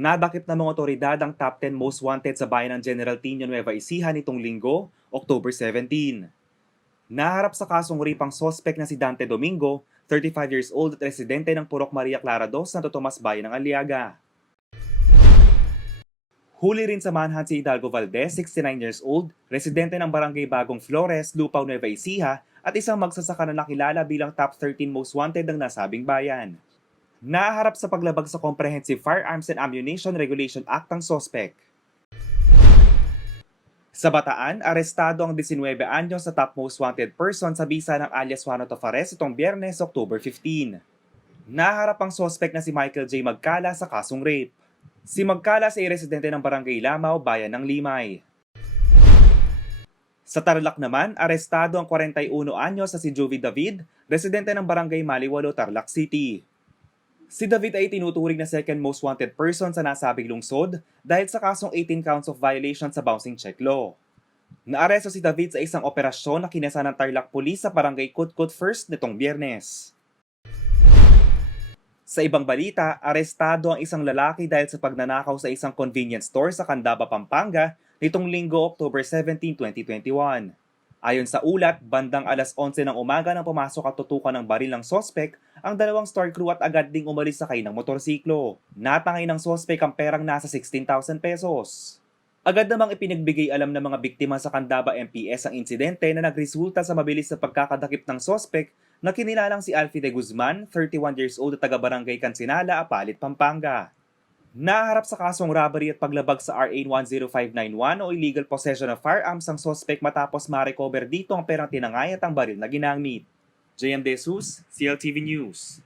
Nadakip ng mga otoridad ang top 10 most wanted sa bayan ng General Tino Nueva Ecija nitong linggo, October 17. Naharap sa kasong rape ang sospek na si Dante Domingo, 35 years old at residente ng Purok Maria Clara 2, Santo Tomas Bayan ng Aliaga. Huli rin sa manhunt si Hidalgo Valdez, 69 years old, residente ng Barangay Bagong Flores, Lupaw, Nueva Ecija, at isang magsasaka na nakilala bilang top 13 most wanted ng nasabing bayan. Naharap sa paglabag sa Comprehensive Firearms and Ammunition Regulation Act ang sospek. Sa Bataan, arestado ang 19 anyos sa top most wanted person sa bisa ng alias Juan Otofares itong Biyernes, October 15. Naharap ang sospek na si Michael J. Magkala sa kasong rape. Si Magkala ay residente ng Barangay Lamaw, Bayan ng Limay. Sa Tarlac naman, arestado ang 41 anyos na si Juvie David, residente ng Barangay Maliwalo, Tarlac City. Si David ay tinuturing na second most wanted person sa nasabing lungsod dahil sa kasong 18 counts of violation sa bouncing check law. Naaresto si David sa isang operasyon na kinasa ng Tarlac Police sa Barangay Kutkut First nitong Biyernes. Sa ibang balita, arestado ang isang lalaki dahil sa pagnanakaw sa isang convenience store sa Candaba, Pampanga nitong linggo, October 17, 2021. Ayon sa ulat, bandang alas 11 ng umaga nang pumasok at tutukan ng baril ng sospek ang dalawang store crew at agad ding umalis sakay ng motorsiklo. Natangay ng sospek ang perang nasa 16,000 pesos. Agad namang ipinagbigay alam ng mga biktima sa Candaba MPS ang insidente na nagresulta sa mabilis na pagkakadakip ng sospek na kinilalang si Alfie de Guzman, 31 years old at taga-barangay Kansinala, Apalit, Pampanga. Naharap sa kasong robbery at paglabag sa RA 10591 o illegal possession of firearms ang sospek matapos ma-recover dito ang perang tinangay at ang baril na ginamit. JM De Jesus, CLTV News.